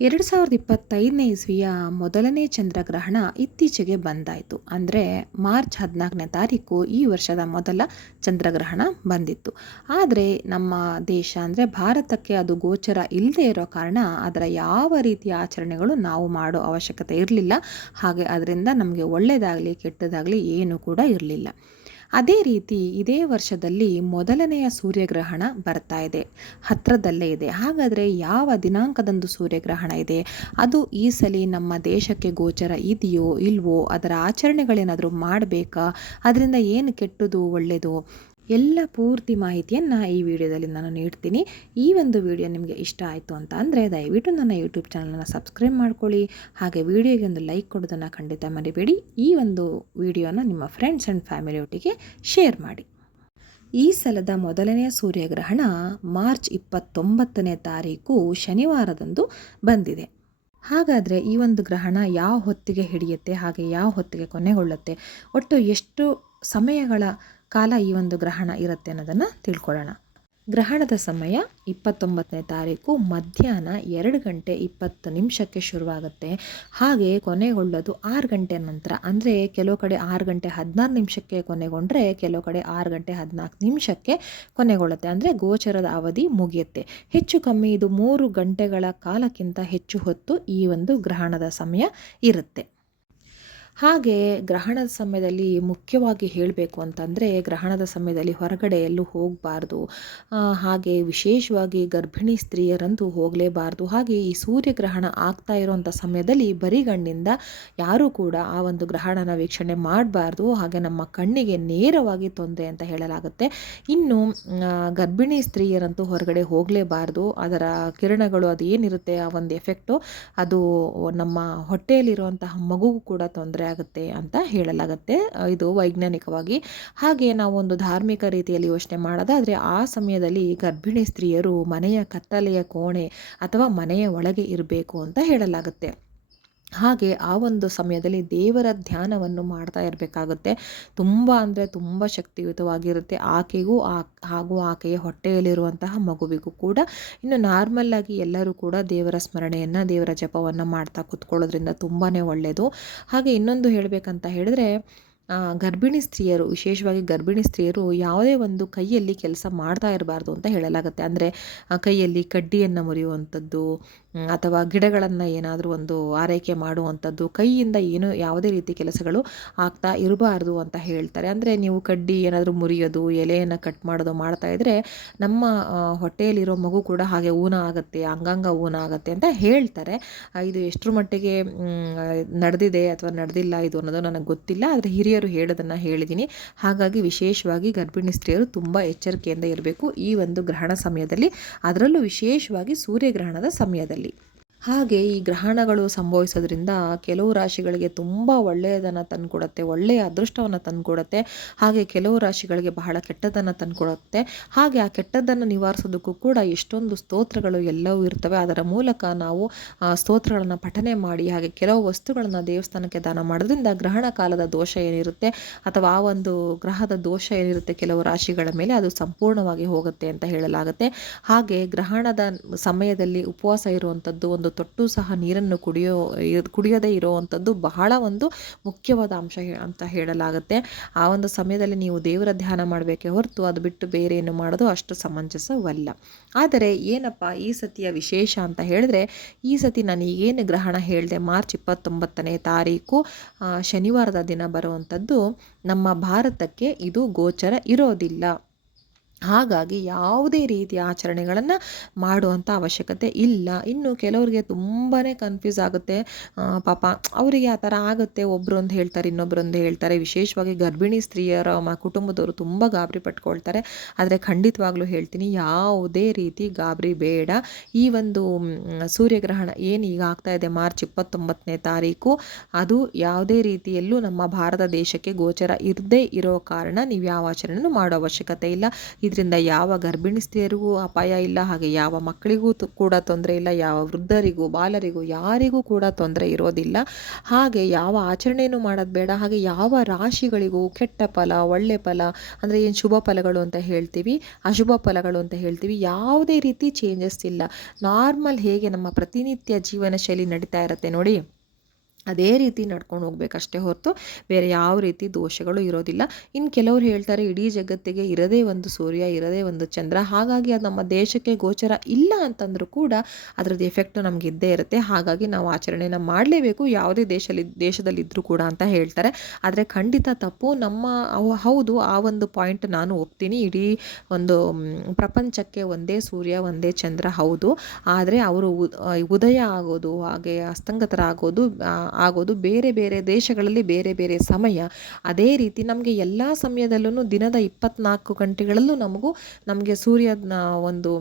ಎರಡು ಸಾವಿರದ ಇಪ್ಪತ್ತೈದನೇ ಇಸ್ವಿಯ ಮೊದಲನೇ ಚಂದ್ರಗ್ರಹಣ ಇತ್ತೀಚೆಗೆ ಬಂದಾಯಿತು. ಅಂದರೆ ಮಾರ್ಚ್ ಹದಿನಾಲ್ಕನೇ ತಾರೀಕು ಈ ವರ್ಷದ ಮೊದಲ ಚಂದ್ರಗ್ರಹಣ ಬಂದಿತ್ತು. ಆದರೆ ನಮ್ಮ ದೇಶ ಅಂದರೆ ಭಾರತಕ್ಕೆ ಅದು ಗೋಚರ ಇಲ್ಲದೆ ಇರೋ ಕಾರಣ ಅದರ ಯಾವ ರೀತಿಯ ಆಚರಣೆಗಳು ನಾವು ಮಾಡೋ ಅವಶ್ಯಕತೆ ಇರಲಿಲ್ಲ. ಹಾಗೆ ಅದರಿಂದ ನಮಗೆ ಒಳ್ಳೆಯದಾಗಲಿ ಕೆಟ್ಟದಾಗಲಿ ಏನೂ ಕೂಡ ಇರಲಿಲ್ಲ. ಅದೇ ರೀತಿ ಇದೇ ವರ್ಷದಲ್ಲಿ ಮೊದಲನೆಯ ಸೂರ್ಯಗ್ರಹಣ ಬರ್ತಾ ಇದೆ. ಹತ್ತಿರದಲ್ಲೇ ಇದೆ. ಹಾಗಾದರೆ ಯಾವ ದಿನಾಂಕದಂದು ಸೂರ್ಯಗ್ರಹಣ ಇದೆ? ಅದು ಈ ಸಲ ನಮ್ಮ ದೇಶಕ್ಕೆ ಗೋಚರ ಇದೆಯೋ ಇಲ್ವೋ, ಅದರ ಆಚರಣೆಗಳೇನಾದರೂ ಮಾಡಬೇಕಾ? ಅದರಿಂದ ಏನು ಕೆಟ್ಟದು ಒಳ್ಳೆಯದು ಎಲ್ಲ ಪೂರ್ತಿ ಮಾಹಿತಿಯನ್ನು ಈ ವಿಡಿಯೋದಲ್ಲಿ ನಾನು ನೀಡ್ತೀನಿ. ಈ ಒಂದು ವಿಡಿಯೋ ನಿಮಗೆ ಇಷ್ಟ ಆಯಿತು ಅಂತ ಅಂದರೆ ದಯವಿಟ್ಟು ನನ್ನ ಯೂಟ್ಯೂಬ್ ಚಾನಲನ್ನು ಸಬ್ಸ್ಕ್ರೈಬ್ ಮಾಡ್ಕೊಳ್ಳಿ. ಹಾಗೆ ವಿಡಿಯೋಗೆ ಒಂದು ಲೈಕ್ ಕೊಡೋದನ್ನು ಖಂಡಿತ ಮರಿಬೇಡಿ. ಈ ಒಂದು ವಿಡಿಯೋನ ನಿಮ್ಮ ಫ್ರೆಂಡ್ಸ್ ಆ್ಯಂಡ್ ಫ್ಯಾಮಿಲಿಯೊಟ್ಟಿಗೆ ಶೇರ್ ಮಾಡಿ. ಈ ಸಲದ ಮೊದಲನೆಯ ಸೂರ್ಯಗ್ರಹಣ ಮಾರ್ಚ್ ಇಪ್ಪತ್ತೊಂಬತ್ತನೇ ತಾರೀಕು ಶನಿವಾರದಂದು ಬಂದಿದೆ. ಹಾಗಾದರೆ ಈ ಒಂದು ಗ್ರಹಣ ಯಾವ ಹೊತ್ತಿಗೆ ಹಿಡಿಯುತ್ತೆ? ಹಾಗೆ ಯಾವ ಹೊತ್ತಿಗೆ ಕೊನೆಗೊಳ್ಳುತ್ತೆ? ಒಟ್ಟು ಎಷ್ಟು ಸಮಯಗಳ ಕಾಲ ಈ ಒಂದು ಗ್ರಹಣ ಇರುತ್ತೆ ಅನ್ನೋದನ್ನು ತಿಳ್ಕೊಳ್ಳೋಣ. ಗ್ರಹಣದ ಸಮಯ ಇಪ್ಪತ್ತೊಂಬತ್ತನೇ ತಾರೀಕು, ಮಧ್ಯಾಹ್ನ ಎರಡು ಗಂಟೆ ಇಪ್ಪತ್ತು ನಿಮಿಷಕ್ಕೆ ಶುರುವಾಗುತ್ತೆ. ಹಾಗೆ ಕೊನೆಗೊಳ್ಳೋದು ಆರು ಗಂಟೆ ನಂತರ. ಅಂದರೆ ಕೆಲವು ಕಡೆ ಆರು ಗಂಟೆ ಹದಿನಾರು ನಿಮಿಷಕ್ಕೆ ಕೊನೆಗೊಂಡ್ರೆ, ಕೆಲವು ಕಡೆ ಆರು ಗಂಟೆ ಹದಿನಾಲ್ಕು ನಿಮಿಷಕ್ಕೆ ಕೊನೆಗೊಳ್ಳುತ್ತೆ. ಅಂದರೆ ಗೋಚರದ ಅವಧಿ ಮುಗಿಯುತ್ತೆ. ಹೆಚ್ಚು ಕಮ್ಮಿ ಇದು ಮೂರು ಗಂಟೆಗಳ ಕಾಲಕ್ಕಿಂತ ಹೆಚ್ಚು ಹೊತ್ತು ಈ ಒಂದು ಗ್ರಹಣದ ಸಮಯ ಇರುತ್ತೆ. ಹಾಗೆ ಗ್ರಹಣದ ಸಮಯದಲ್ಲಿ ಮುಖ್ಯವಾಗಿ ಹೇಳಬೇಕು ಅಂತಂದರೆ ಗ್ರಹಣದ ಸಮಯದಲ್ಲಿ ಹೊರಗಡೆ ಎಲ್ಲೂ ಹೋಗಬಾರ್ದು. ಹಾಗೆ ವಿಶೇಷವಾಗಿ ಗರ್ಭಿಣಿ ಸ್ತ್ರೀಯರಂತೂ ಹೋಗಲೇಬಾರ್ದು. ಹಾಗೆ ಈ ಸೂರ್ಯಗ್ರಹಣ ಆಗ್ತಾ ಇರುವಂಥ ಸಮಯದಲ್ಲಿ ಬರಿಗಣ್ಣಿಂದ ಯಾರೂ ಕೂಡ ಆ ಒಂದು ಗ್ರಹಣನ ವೀಕ್ಷಣೆ ಮಾಡಬಾರ್ದು. ಹಾಗೆ ನಮ್ಮ ಕಣ್ಣಿಗೆ ನೇರವಾಗಿ ತೊಂದರೆ ಅಂತ ಹೇಳಲಾಗುತ್ತೆ. ಇನ್ನು ಗರ್ಭಿಣಿ ಸ್ತ್ರೀಯರಂತೂ ಹೊರಗಡೆ ಹೋಗಲೇಬಾರ್ದು. ಅದರ ಕಿರಣಗಳು ಅದು ಏನಿರುತ್ತೆ ಆ ಒಂದು ಎಫೆಕ್ಟು, ಅದು ನಮ್ಮ ಹೊಟ್ಟೆಯಲ್ಲಿರುವಂತಹ ಮಗುಗೂ ಕೂಡ ತೊಂದರೆ ಆಗುತ್ತೆ ಅಂತ ಹೇಳಲಾಗುತ್ತೆ. ಇದು ವೈಜ್ಞಾನಿಕವಾಗಿ. ಹಾಗೆ ನಾವು ಒಂದು ಧಾರ್ಮಿಕ ರೀತಿಯಲ್ಲಿ ಯೋಚನೆ ಮಾಡೋದಾದರೆ ಆ ಸಮಯದಲ್ಲಿ ಗರ್ಭಿಣಿ ಸ್ತ್ರೀಯರು ಮನೆಯ ಕತ್ತಲೆಯ ಕೋಣೆ ಅಥವಾ ಮನೆಯ ಒಳಗೆ ಇರಬೇಕು ಅಂತ ಹೇಳಲಾಗುತ್ತೆ. ಹಾಗೆ ಆ ಒಂದು ಸಮಯದಲ್ಲಿ ದೇವರ ಧ್ಯಾನವನ್ನು ಮಾಡ್ತಾ ಇರಬೇಕಾಗುತ್ತೆ. ತುಂಬ ಅಂದರೆ ತುಂಬ ಶಕ್ತಿಯುತವಾಗಿರುತ್ತೆ. ಆಕೆಗೂ ಆ, ಹಾಗೂ ಆಕೆಯ ಹೊಟ್ಟೆಯಲ್ಲಿರುವಂತಹ ಮಗುವಿಗೂ ಕೂಡ ಇನ್ನು ನಾರ್ಮಲ್ಲಾಗಿ ಎಲ್ಲರೂ ಕೂಡ ದೇವರ ಸ್ಮರಣೆಯನ್ನು, ದೇವರ ಜಪವನ್ನು ಮಾಡ್ತಾ ಕೂತ್ಕೊಳ್ಳೋದ್ರಿಂದ ತುಂಬಾ ಒಳ್ಳೆಯದು ಹಾಗೆ ಇನ್ನೊಂದು ಹೇಳಬೇಕಂತ ಹೇಳಿದ್ರೆ ಗರ್ಭಿಣಿ ಸ್ತ್ರೀಯರು, ವಿಶೇಷವಾಗಿ ಗರ್ಭಿಣಿ ಸ್ತ್ರೀಯರು ಯಾವುದೇ ಒಂದು ಕೈಯಲ್ಲಿ ಕೆಲಸ ಮಾಡ್ತಾ ಇರಬಾರ್ದು ಅಂತ ಹೇಳಲಾಗುತ್ತೆ. ಅಂದರೆ ಕೈಯಲ್ಲಿ ಕಡ್ಡಿಯನ್ನು ಮುರಿಯುವಂಥದ್ದು ಅಥವಾ ಗಿಡಗಳನ್ನು ಏನಾದರೂ ಒಂದು ಆರೈಕೆ ಮಾಡುವಂಥದ್ದು, ಕೈಯಿಂದ ಏನು ಯಾವುದೇ ರೀತಿ ಕೆಲಸಗಳು ಆಗ್ತಾ ಇರಬಾರ್ದು ಅಂತ ಹೇಳ್ತಾರೆ. ಅಂದರೆ ನೀವು ಕಡ್ಡಿ ಏನಾದರೂ ಮುರಿಯೋದು, ಎಲೆಯನ್ನು ಕಟ್ ಮಾಡೋದು ಮಾಡ್ತಾ ಇದ್ದರೆ ನಮ್ಮ ಹೊಟ್ಟೆಯಲ್ಲಿರೋ ಮಗು ಕೂಡ ಹಾಗೆ ಊನ ಆಗುತ್ತೆ, ಅಂಗಾಂಗ ಊನ ಆಗುತ್ತೆ ಅಂತ ಹೇಳ್ತಾರೆ. ಇದು ಎಷ್ಟರ ಮಟ್ಟಿಗೆ ನಡೆದಿದೆ ಅಥವಾ ನಡೆದಿಲ್ಲ ಇದು ಅನ್ನೋದು ನನಗೆ ಗೊತ್ತಿಲ್ಲ. ಆದರೆ ಹಿರಿಯರು ಹೇಳೋದನ್ನು ಹೇಳಿದ್ದೀನಿ ಹಾಗಾಗಿ ವಿಶೇಷವಾಗಿ ಗರ್ಭಿಣಿ ಸ್ತ್ರೀಯರು ತುಂಬ ಎಚ್ಚರಿಕೆಯಿಂದ ಇರಬೇಕು ಈ ಒಂದು ಗ್ರಹಣ ಸಮಯದಲ್ಲಿ. ಅದರಲ್ಲೂ ವಿಶೇಷವಾಗಿ ಸೂರ್ಯಗ್ರಹಣದ ಸಮಯದಲ್ಲಿ. ಋತುವಿನಲ್ಲಿ ಹಾಗೆ ಈ ಗ್ರಹಣಗಳು ಸಂಭವಿಸೋದ್ರಿಂದ ಕೆಲವು ರಾಶಿಗಳಿಗೆ ತುಂಬ ಒಳ್ಳೆಯದನ್ನು ತಂದುಕೊಡುತ್ತೆ, ಒಳ್ಳೆಯ ಅದೃಷ್ಟವನ್ನು ತಂದುಕೊಡುತ್ತೆ, ಹಾಗೆ ಕೆಲವು ರಾಶಿಗಳಿಗೆ ಬಹಳ ಕೆಟ್ಟದನ್ನು ತಂದುಕೊಡುತ್ತೆ. ಹಾಗೆ ಆ ಕೆಟ್ಟದ್ದನ್ನು ನಿವಾರಿಸೋದಕ್ಕೂ ಕೂಡ ಎಷ್ಟೊಂದು ಸ್ತೋತ್ರಗಳು ಎಲ್ಲವೂ ಇರ್ತವೆ. ಅದರ ಮೂಲಕ ನಾವು ಸ್ತೋತ್ರಗಳನ್ನು ಪಠನೆ ಮಾಡಿ, ಹಾಗೆ ಕೆಲವು ವಸ್ತುಗಳನ್ನು ದೇವಸ್ಥಾನಕ್ಕೆ ದಾನ ಮಾಡೋದ್ರಿಂದ ಗ್ರಹಣ ಕಾಲದ ದೋಷ ಏನಿರುತ್ತೆ, ಅಥವಾ ಆ ಒಂದು ಗ್ರಹದ ದೋಷ ಏನಿರುತ್ತೆ ಕೆಲವು ರಾಶಿಗಳ ಮೇಲೆ ಅದು ಸಂಪೂರ್ಣವಾಗಿ ಹೋಗುತ್ತೆ ಅಂತ ಹೇಳಲಾಗುತ್ತೆ. ಹಾಗೆ ಗ್ರಹಣದ ಸಮಯದಲ್ಲಿ ಉಪವಾಸ ಇರುವಂಥದ್ದು ಒಂದು ತೊಟ್ಟು ಸಹ ನೀರನ್ನು ಕುಡಿಯೋ ಕುಡಿಯದೇ ಇರುವಂಥದ್ದು ಬಹಳ ಒಂದು ಮುಖ್ಯವಾದ ಅಂಶ ಅಂತ ಹೇಳಲಾಗುತ್ತೆ. ಆ ಒಂದು ಸಮಯದಲ್ಲಿ ನೀವು ದೇವರ ಧ್ಯಾನ ಮಾಡಬೇಕೆ ಹೊರತು ಅದು ಬಿಟ್ಟು ಬೇರೆ ಏನು ಮಾಡೋದು ಅಷ್ಟು ಸಮಂಜಸವಲ್ಲ. ಆದರೆ ಏನಪ್ಪ ಈ ಸತಿಯ ವಿಶೇಷ ಅಂತ ಹೇಳಿದ್ರೆ, ಈ ಸತಿ ನಾನು ಈಗೇನು ಗ್ರಹಣ ಹೇಳಿದೆ, ಮಾರ್ಚ್ ಇಪ್ಪತ್ತೊಂಬತ್ತನೇ ತಾರೀಕು ಶನಿವಾರದ ದಿನ ಬರುವಂಥದ್ದು ನಮ್ಮ ಭಾರತಕ್ಕೆ ಇದು ಗೋಚರ ಇರೋದಿಲ್ಲ. ಹಾಗಾಗಿ ಯಾವುದೇ ರೀತಿಯ ಆಚರಣೆಗಳನ್ನು ಮಾಡುವಂಥ ಅವಶ್ಯಕತೆ ಇಲ್ಲ. ಇನ್ನು ಕೆಲವರಿಗೆ ತುಂಬಾ ಕನ್ಫ್ಯೂಸ್ ಆಗುತ್ತೆ. ಪಾಪ ಅವರಿಗೆ ಆ ಥರ ಆಗುತ್ತೆ. ಒಬ್ಬರು ಒಂದು ಹೇಳ್ತಾರೆ ಇನ್ನೊಬ್ಬರೊಂದು ಹೇಳ್ತಾರೆ. ವಿಶೇಷವಾಗಿ ಗರ್ಭಿಣಿ ಸ್ತ್ರೀಯರ ಮ, ಕುಟುಂಬದವರು ತುಂಬ ಗಾಬರಿ ಪಟ್ಕೊಳ್ತಾರೆ. ಆದರೆ ಖಂಡಿತವಾಗ್ಲೂ ಹೇಳ್ತೀನಿ, ಯಾವುದೇ ರೀತಿ ಗಾಬರಿ ಬೇಡ. ಈ ಒಂದು ಸೂರ್ಯಗ್ರಹಣ ಏನು ಈಗ ಆಗ್ತಾ ಇದೆ, ಮಾರ್ಚ್ ಇಪ್ಪತ್ತೊಂಬತ್ತನೇ ತಾರೀಕು, ಅದು ಯಾವುದೇ ರೀತಿಯಲ್ಲೂ ನಮ್ಮ ಭಾರತ ದೇಶಕ್ಕೆ ಗೋಚರ ಇರದೇ ಇರೋ ಕಾರಣ ನೀವು ಯಾವ ಆಚರಣೆಯೂ ಮಾಡೋ ಅವಶ್ಯಕತೆ ಇಲ್ಲ. ಇದರಿಂದ ಯಾವ ಗರ್ಭಿಣಿ ಸ್ತ್ರೀಯರಿಗೂ ಅಪಾಯ ಇಲ್ಲ, ಹಾಗೆ ಯಾವ ಮಕ್ಕಳಿಗೂ ಕೂಡ ತೊಂದರೆ ಇಲ್ಲ, ಯಾವ ವೃದ್ಧರಿಗೂ, ಬಾಲರಿಗೂ, ಯಾರಿಗೂ ಕೂಡ ತೊಂದರೆ ಇರೋದಿಲ್ಲ. ಹಾಗೆ ಯಾವ ಆಚರಣೆಯನ್ನು ಮಾಡೋದು ಬೇಡ, ಹಾಗೆ ಯಾವ ರಾಶಿಗಳಿಗೂ ಕೆಟ್ಟ ಫಲ, ಒಳ್ಳೆ ಫಲ, ಅಂದರೆ ಏನು ಶುಭ ಫಲಗಳು ಅಂತ ಹೇಳ್ತೀವಿ, ಅಶುಭ ಫಲಗಳು ಅಂತ ಹೇಳ್ತೀವಿ, ಯಾವುದೇ ರೀತಿ ಚೇಂಜಸ್ ಇಲ್ಲ. ನಾರ್ಮಲ್ ಹೇಗೆ ನಮ್ಮ ಪ್ರತಿನಿತ್ಯ ಜೀವನ ಶೈಲಿ ನಡೀತಾ ಇರುತ್ತೆ ನೋಡಿ. ಅದೇ ರೀತಿ ನಡ್ಕೊಂಡು ಹೋಗ್ಬೇಕಷ್ಟೇ ಹೊರತು ಬೇರೆ ಯಾವ ರೀತಿ ದೋಷಗಳು ಇರೋದಿಲ್ಲ. ಇನ್ನು ಕೆಲವರು ಹೇಳ್ತಾರೆ, ಇಡೀ ಜಗತ್ತಿಗೆ ಇರದೇ ಒಂದು ಸೂರ್ಯ, ಇರದೇ ಒಂದು ಚಂದ್ರ, ಹಾಗಾಗಿ ಅದು ನಮ್ಮ ದೇಶಕ್ಕೆ ಗೋಚರ ಇಲ್ಲ ಅಂತಂದರೂ ಕೂಡ ಅದರದ್ದು ಎಫೆಕ್ಟ್ ನಮ್ಗೆ ಇದ್ದೇ ಇರುತ್ತೆ. ಹಾಗಾಗಿ ನಾವು ಆಚರಣೆನ ಮಾಡಲೇಬೇಕು, ಯಾವುದೇ ದೇಶದಲ್ಲಿ ದೇಶದಲ್ಲಿದ್ದರೂ ಕೂಡ ಅಂತ ಹೇಳ್ತಾರೆ. ಆದರೆ ಖಂಡಿತ ತಪ್ಪು. ನಮ್ಮ ಹೌದು, ಆ ಒಂದು ಪಾಯಿಂಟ್ ನಾನು ಒಪ್ತೀನಿ. ಇಡೀ ಒಂದು ಪ್ರಪಂಚಕ್ಕೆ ಒಂದೇ ಸೂರ್ಯ, ಒಂದೇ ಚಂದ್ರ, ಹೌದು. ಆದರೆ ಅವರು ಉದಯ ಆಗೋದು, ಹಾಗೆ ಅಸ್ತಂಗತರಾಗೋದು ಆಗೋದು, ಬೇರೆ ಬೇರೆ ದೇಶಗಳಲ್ಲಿ ಬೇರೆ ಬೇರೆ ಸಮಯ. ಅದೇ ರೀತಿ ನಮಗೆ ಎಲ್ಲ ಸಮಯದಲ್ಲೂ ದಿನದ ಇಪ್ಪತ್ನಾಲ್ಕು ಗಂಟೆಗಳಲ್ಲೂ ನಮಗೂ ನಮಗೆ ಸೂರ್ಯನ ಒಂದು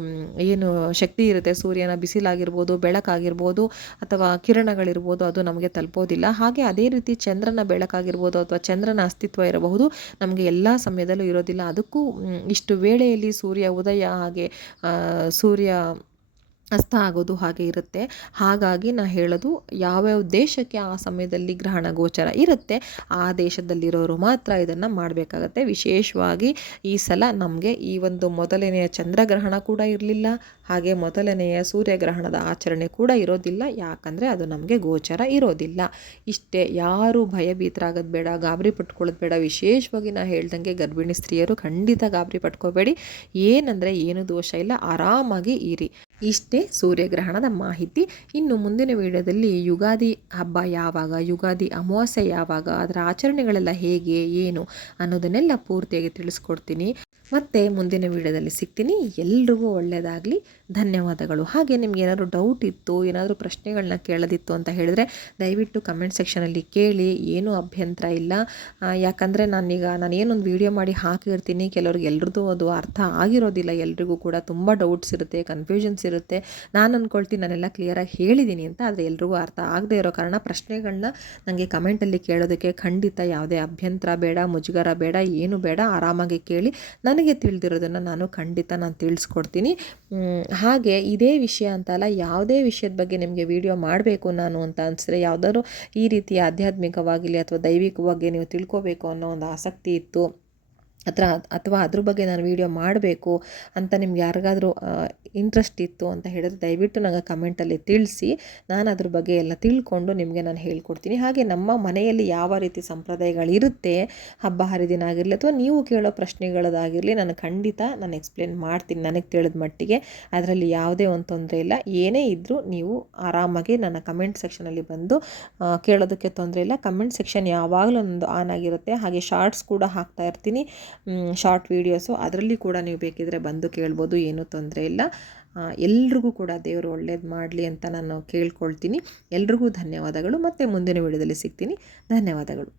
ಏನು ಶಕ್ತಿ ಇರುತ್ತೆ. ಸೂರ್ಯನ ಬಿಸಿಲಾಗಿರ್ಬೋದು, ಬೆಳಕಾಗಿರ್ಬೋದು, ಅಥವಾ ಕಿರಣಗಳಿರ್ಬೋದು, ಅದು ನಮಗೆ ತಲುಪೋದಿಲ್ಲ. ಹಾಗೆ ಅದೇ ರೀತಿ ಚಂದ್ರನ ಬೆಳಕಾಗಿರ್ಬೋದು ಅಥವಾ ಚಂದ್ರನ ಅಸ್ತಿತ್ವ ಇರಬಹುದು. ನಮಗೆ ಎಲ್ಲ ಸಮಯದಲ್ಲೂ ಇರೋದಿಲ್ಲ. ಅದಕ್ಕೂ ಇಷ್ಟು ವೇಳೆಯಲ್ಲಿ ಸೂರ್ಯ ಉದಯ ಹಾಗೆ ಸೂರ್ಯ ಅಸ್ತ ಆಗೋದು ಹಾಗೆ ಇರುತ್ತೆ. ಹಾಗಾಗಿ ನಾ ಹೇಳೋದು ಯಾವ್ಯಾವ ದೇಶಕ್ಕೆ ಆ ಸಮಯದಲ್ಲಿ ಗ್ರಹಣ ಗೋಚರ ಇರುತ್ತೆ, ಆ ದೇಶದಲ್ಲಿರೋರು ಮಾತ್ರ ಇದನ್ನು ಮಾಡಬೇಕಾಗತ್ತೆ. ವಿಶೇಷವಾಗಿ ಈ ಸಲ ನಮಗೆ ಈ ಒಂದು ಮೊದಲನೆಯ ಚಂದ್ರಗ್ರಹಣ ಕೂಡ ಇರಲಿಲ್ಲ, ಹಾಗೆ ಮೊದಲನೆಯ ಸೂರ್ಯಗ್ರಹಣದ ಆಚರಣೆ ಕೂಡ ಇರೋದಿಲ್ಲ, ಯಾಕಂದರೆ ಅದು ನಮಗೆ ಗೋಚರ ಇರೋದಿಲ್ಲ. ಇಷ್ಟೇ ಯಾರು ಭಯಭೀತರಾಗೋದು ಬೇಡ, ಗಾಬರಿ ಪಟ್ಕೊಳ್ಳೋದು ಬೇಡ. ವಿಶೇಷವಾಗಿ ನಾ ಹೇಳ್ದಂಗೆ ಗರ್ಭಿಣಿ ಸ್ತ್ರೀಯರು ಖಂಡಿತ ಗಾಬರಿ ಪಟ್ಕೋಬೇಡಿ. ಏನಂದರೆ ಏನು ದೋಷ ಇಲ್ಲ, ಆರಾಮಾಗಿ ಇರಿ. ಇಷ್ಟೇ ಸೂರ್ಯಗ್ರಹಣದ ಮಾಹಿತಿ. ಇನ್ನು ಮುಂದಿನ ವಿಡಿಯೋದಲ್ಲಿ ಯುಗಾದಿ ಹಬ್ಬ ಯಾವಾಗ, ಯುಗಾದಿ ಅಮಾವಾಸ್ಯೆ ಯಾವಾಗ, ಅದರ ಆಚರಣೆಗಳೆಲ್ಲ ಹೇಗೆ, ಏನು ಅನ್ನೋದನ್ನೆಲ್ಲ ಪೂರ್ತಿಯಾಗಿ ತಿಳಿಸ್ಕೊಡ್ತೀನಿ. ಮತ್ತೆ ಮುಂದಿನ ವಿಡಿಯೋದಲ್ಲಿ ಸಿಗ್ತೀನಿ. ಎಲ್ರಿಗೂ ಒಳ್ಳೆಯದಾಗಲಿ ಧನ್ಯವಾದಗಳು. ಹಾಗೆ ನಿಮ್ಗೆ ಏನಾದರೂ ಡೌಟ್ ಇತ್ತು, ಏನಾದರೂ ಪ್ರಶ್ನೆಗಳನ್ನ ಕೇಳೋದಿತ್ತು ಅಂತ ಹೇಳಿದ್ರೆ ದಯವಿಟ್ಟು ಕಮೆಂಟ್ ಸೆಕ್ಷನಲ್ಲಿ ಕೇಳಿ. ಏನೂ ಅಭ್ಯಂತರ ಇಲ್ಲ. ಯಾಕಂದರೆ ನಾನೀಗ ನಾನು ಏನೊಂದು ವಿಡಿಯೋ ಮಾಡಿ ಹಾಕಿರ್ತೀನಿ. ಕೆಲವ್ರಿಗೆ ಎಲ್ರದ್ದು ಅದು ಅರ್ಥ ಆಗಿರೋದಿಲ್ಲ. ಎಲ್ರಿಗೂ ಕೂಡ ತುಂಬ ಡೌಟ್ಸ್ ಇರುತ್ತೆ ಕನ್ಫ್ಯೂಷನ್ಸ್ ಇರುತ್ತೆ. ನಾನು ಅಂದ್ಕೊಳ್ತೀನಿ ನಾನೆಲ್ಲ ಕ್ಲಿಯರಾಗಿ ಹೇಳಿದ್ದೀನಿ ಅಂತ. ಆದರೆ ಎಲ್ರಿಗೂ ಅರ್ಥ ಆಗದೆ ಇರೋ ಕಾರಣ ಪ್ರಶ್ನೆಗಳನ್ನ ನನಗೆ ಕಮೆಂಟಲ್ಲಿ ಕೇಳೋದಕ್ಕೆ ಖಂಡಿತ ಯಾವುದೇ ಅಭ್ಯಂತರ ಬೇಡ, ಮುಜುಗರ ಬೇಡ, ಏನು ಬೇಡ. ಆರಾಮಾಗಿ ಕೇಳಿ. ನನಗೆ ತಿಳಿದಿರೋದನ್ನು ನಾನು ಖಂಡಿತ ನಾನು ತಿಳಿಸ್ಕೊಡ್ತೀನಿ. ಹಾಗೆ ಇದೇ ವಿಷಯ ಅಂತಲ್ಲ, ಯಾವುದೇ ವಿಷಯದ ಬಗ್ಗೆ ನಿಮಗೆ ವಿಡಿಯೋ ಮಾಡಬೇಕು ನಾನು ಅಂತ ಅನಿಸಿದ್ರೆ ಯಾವುದಾದ್ರು ಈ ರೀತಿಯ ಆಧ್ಯಾತ್ಮಿಕವಾಗಿರಲಿ ಅಥವಾ ದೈವಿಕವಾಗಿ ನೀವು ತಿಳ್ಕೊಬೇಕು ಅನ್ನೋ ಒಂದು ಆಸಕ್ತಿ ಇತ್ತು. ಅಥವಾ ಅಥವಾ ಅದ್ರ ಬಗ್ಗೆ ನಾನು ವೀಡಿಯೋ ಮಾಡಬೇಕು ಅಂತ ನಿಮ್ಗೆ ಯಾರಿಗಾದರೂ ಇಂಟ್ರೆಸ್ಟ್ ಇತ್ತು ಅಂತ ಹೇಳಿದ್ರೆ ದಯವಿಟ್ಟು ನನಗೆ ಕಮೆಂಟಲ್ಲಿ ತಿಳಿಸಿ. ನಾನು ಅದ್ರ ಬಗ್ಗೆ ಎಲ್ಲ ತಿಳ್ಕೊಂಡು ನಿಮಗೆ ನಾನು ಹೇಳ್ಕೊಡ್ತೀನಿ. ಹಾಗೆ ನಮ್ಮ ಮನೆಯಲ್ಲಿ ಯಾವ ರೀತಿ ಸಂಪ್ರದಾಯಗಳಿರುತ್ತೆ ಹಬ್ಬ ಹರಿದಿನ ಆಗಿರಲಿ ಅಥವಾ ನೀವು ಕೇಳೋ ಪ್ರಶ್ನೆಗಳದಾಗಿರಲಿ ನಾನು ಖಂಡಿತ ನಾನು ಎಕ್ಸ್ಪ್ಲೇನ್ ಮಾಡ್ತೀನಿ. ನನಗೆ ತಿಳಿದ ಮಟ್ಟಿಗೆ ಅದರಲ್ಲಿ ಯಾವುದೇ ಒಂದು ತೊಂದರೆ ಇಲ್ಲ. ಏನೇ ಇದ್ದರೂ ನೀವು ಆರಾಮಾಗಿ ನನ್ನ ಕಮೆಂಟ್ ಸೆಕ್ಷನಲ್ಲಿ ಬಂದು ಕೇಳೋದಕ್ಕೆ ತೊಂದರೆ ಇಲ್ಲ. ಕಮೆಂಟ್ ಸೆಕ್ಷನ್ ಯಾವಾಗಲೂ ಒಂದು ಆನ್ ಆಗಿರುತ್ತೆ. ಹಾಗೆ ಶಾರ್ಟ್ಸ್ ಕೂಡ ಹಾಕ್ತಾ ಇರ್ತೀನಿ. ಶಾರ್ಟ್ ವೀಡಿಯೋಸು ಅದರಲ್ಲಿ ಕೂಡ ನೀವು ಬೇಕಿದ್ದರೆ ಬಂದು ಕೇಳ್ಬೋದು, ಏನೂ ತೊಂದರೆ ಇಲ್ಲ. ಎಲ್ರಿಗೂ ಕೂಡ ದೇವರು ಒಳ್ಳೇದು ಮಾಡಲಿ ಅಂತ ನಾನು ಕೇಳ್ಕೊಳ್ತೀನಿ. ಎಲ್ರಿಗೂ ಧನ್ಯವಾದಗಳು. ಮತ್ತು ಮುಂದಿನ ವಿಡಿಯೋದಲ್ಲಿ ಸಿಗ್ತೀನಿ. ಧನ್ಯವಾದಗಳು.